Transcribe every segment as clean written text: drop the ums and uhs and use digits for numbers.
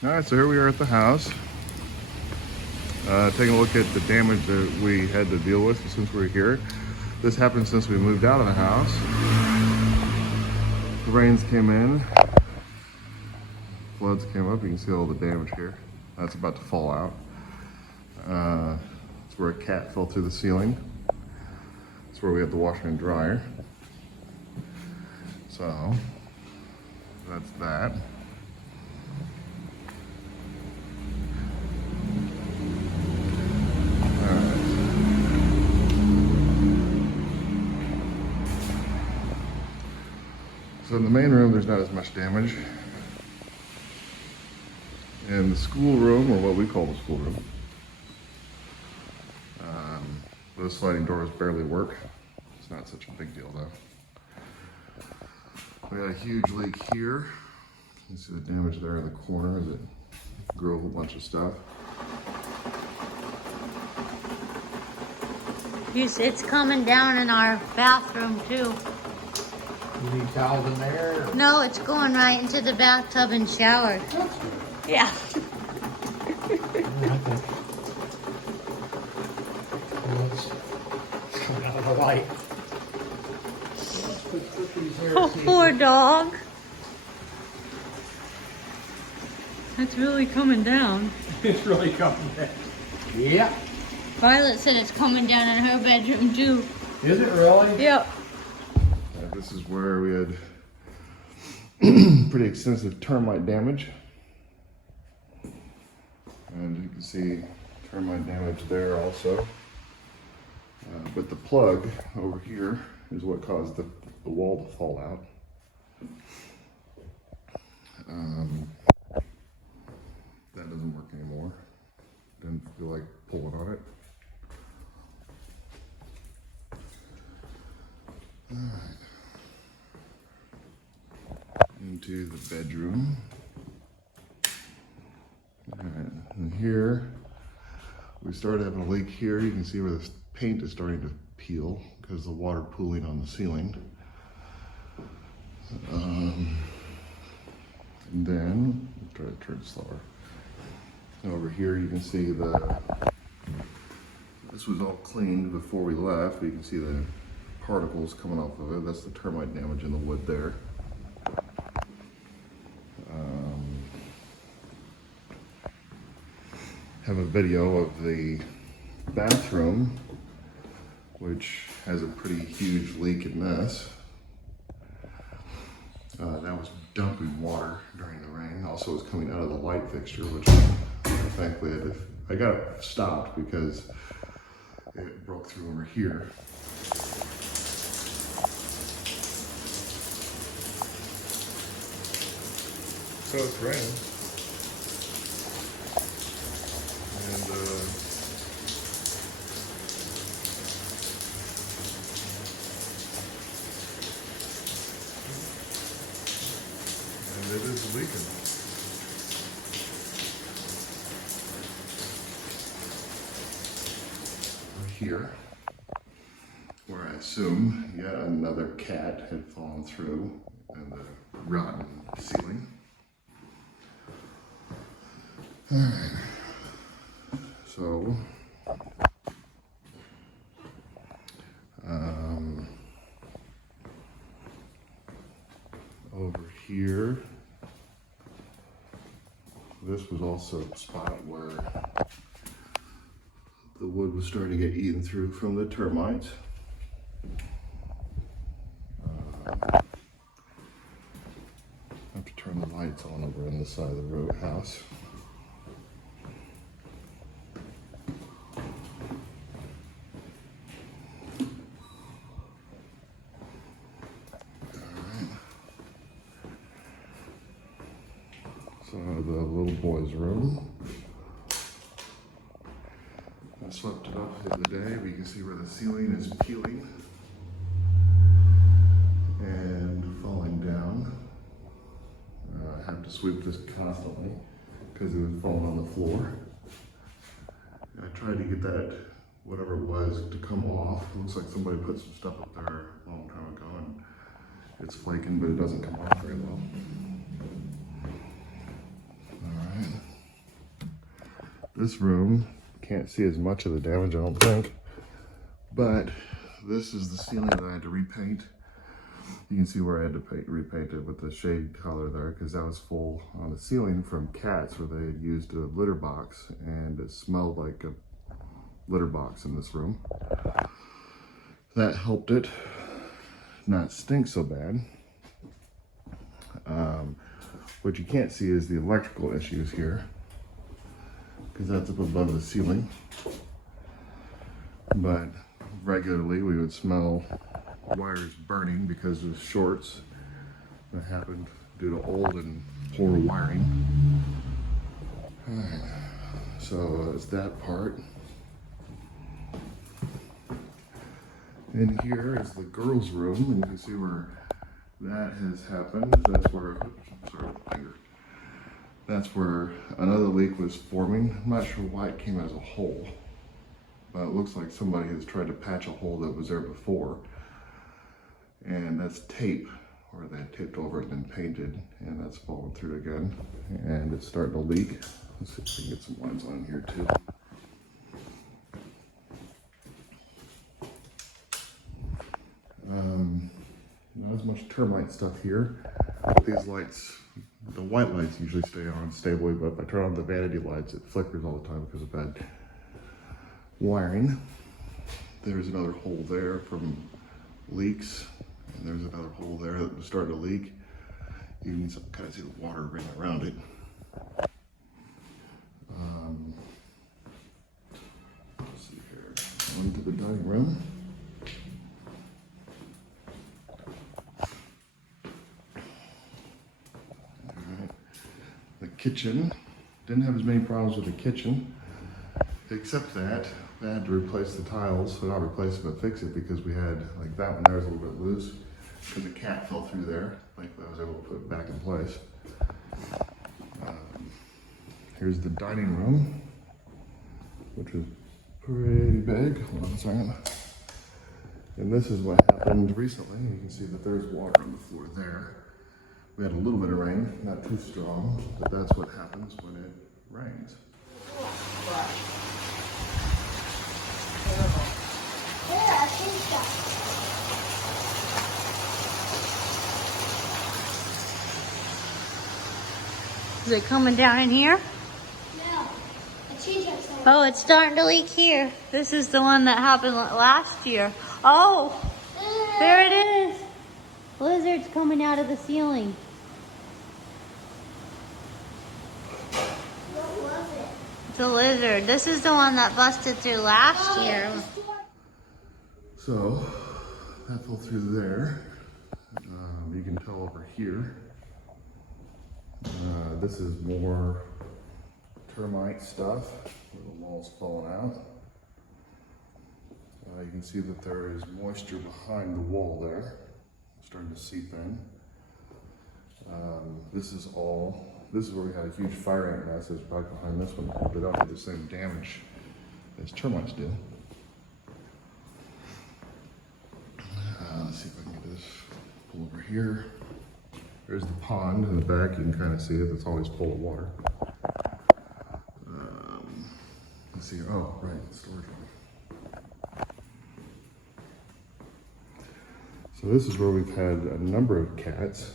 All right, so here we are at the house. Taking a look at the damage that we had to deal with since we were here. This happened since we moved out of the house. The rains came in, floods came up. You can see all the damage here. That's about to fall out. It's where a cat fell through the ceiling. It's where we have the washer and dryer. So that's that. So in the main room, there's not as much damage. In the school room, or what we call the school room, those sliding doors barely work. It's not such a big deal though. We got a huge leak here. You can see the damage there in the corner as it grew a whole bunch of stuff. It's coming down in our bathroom too. You need towels in there? Or? No, it's going right into the bathtub and shower. Yeah. Coming out of the light. Oh, poor dog. It's really coming down. It's really coming down. Yeah. Violet said it's coming down in her bedroom too. Is it really? Yep. This is where we had pretty extensive termite damage. And you can see termite damage there also. But the plug over here is what caused the wall to fall out. That doesn't work anymore. Didn't feel like pulling on it. All right. Into the bedroom. All right, and here we started having a leak here. You can see where the paint is starting to peel because the water pooling on the ceiling. And then try to turn slower. Over here you can see this was all cleaned before we left, but you can see the particles coming off of it. That's the termite damage in the wood there. Have a video of the bathroom, which has a pretty huge leak in this. That was dumping water during the rain. Also, it was coming out of the light fixture, which thankfully I got it stopped because it broke through over here. So it's raining. And it is leaking. Here, where I assume yet another cat had fallen through and the rotten ceiling. All right. So, over here, this was also a spot where the wood was starting to get eaten through from the termites. I have to turn the lights on over on this side of the house. So the little boy's room. I swept it up the other day, but you can see where the ceiling is peeling and falling down. I have to sweep this constantly because it was falling on the floor. I tried to get that, whatever it was, to come off. It looks like somebody put some stuff up there a long time ago and it's flaking, but it doesn't come off very well. All right. This room, can't see as much of the damage, I don't think. But this is the ceiling that I had to repaint. You can see where I had to repaint it with the shade color there, because that was full on the ceiling from cats where they had used a litter box, and it smelled like a litter box in this room. That helped it not stink so bad. What you can't see is the electrical issues here, because that's up above the ceiling. But regularly we would smell wires burning because of shorts that happened due to old and poor wiring. Alright, so it's that part. And here is the girls' room, and you can see where that has happened. That's where, oops, sorry, finger. That's where another leak was forming. I'm not sure why it came as a hole, but it looks like somebody has tried to patch a hole that was there before. And that's tape, or they had taped over it and then painted, and that's fallen through again. And it's starting to leak. Let's see if we can get some lines on here too. Not as much termite stuff here. These lights, the white lights usually stay on stably, but if I turn on the vanity lights, it flickers all the time because of bad wiring. There's another hole there from leaks, and there's another hole there that was starting to leak. You can kind of see the water running around it. Let's see here. Into the dining room. Kitchen, didn't have as many problems with the kitchen, except that I had to replace the tiles, so not replace it but fix it, because we had, like that one there was a little bit loose because the cat fell through there. Like I was able to put it back in place. Here's the dining room, which is pretty big. Hold on a second. And this is what happened recently. You can see that there's water on the floor there. We had a little bit of rain, not too strong, but that's what happens when it rains. Is it coming down in here? No. Oh, it's starting to leak here. This is the one that happened last year. Oh, there it is. Lizard's coming out of the ceiling. What was it? It's a lizard. This is the one that busted through last year. So, that fell through there. You can tell over here. This is more termite stuff where the wall's falling out. You can see that there is moisture behind the wall there. It's starting to seep in. This is where we had a huge fire ant nest that's right behind this one. They don't have the same damage as termites do. Let's see if I can get this. Pull over here. There's the pond in the back. You can kind of see it. It's always full of water. Let's see. Oh, right, storage room. So this is where we've had a number of cats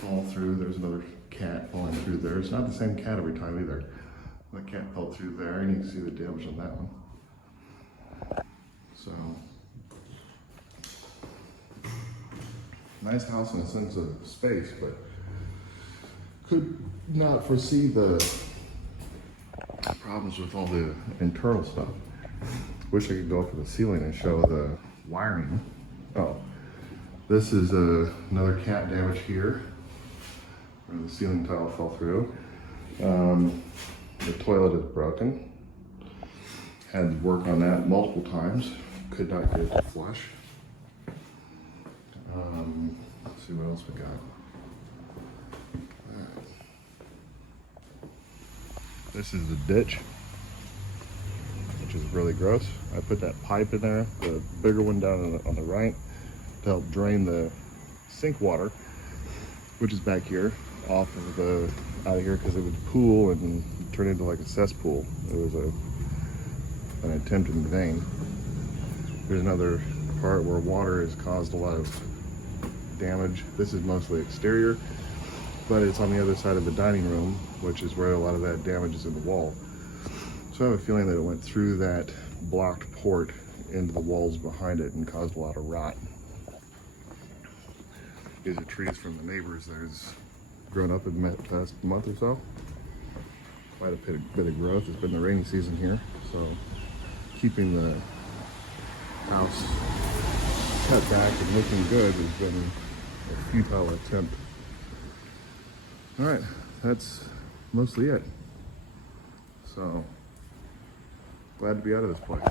fall through. There's another cat falling through there. It's not the same cat every time either. The cat fell through there, and you can see the damage on that one. So, nice house in a sense of space, but could not foresee the problems with all the internal stuff. Wish I could go up to the ceiling and show the wiring. Oh, this is another cat damage here, where the ceiling tile fell through. The toilet is broken. Had to work on that multiple times. Could not get it to flush. Let's see what else we got. Right. This is the ditch, which is really gross. I put that pipe in there, the bigger one down on the right, to help drain the sink water, which is back here, off of the, out of here, because it would pool and turn into like a cesspool. It was an attempt in vain. There's another part where water has caused a lot of damage. This is mostly exterior, but it's on the other side of the dining room, which is where a lot of that damage is in the wall. So I have a feeling that it went through that blocked port into the walls behind it and caused a lot of rot. These are trees from the neighbors. There's grown up in the past month or so. Quite a bit of growth. It's been the rainy season here, so keeping the house cut back and looking good has been a futile attempt. All right, that's mostly it. So glad to be out of this place.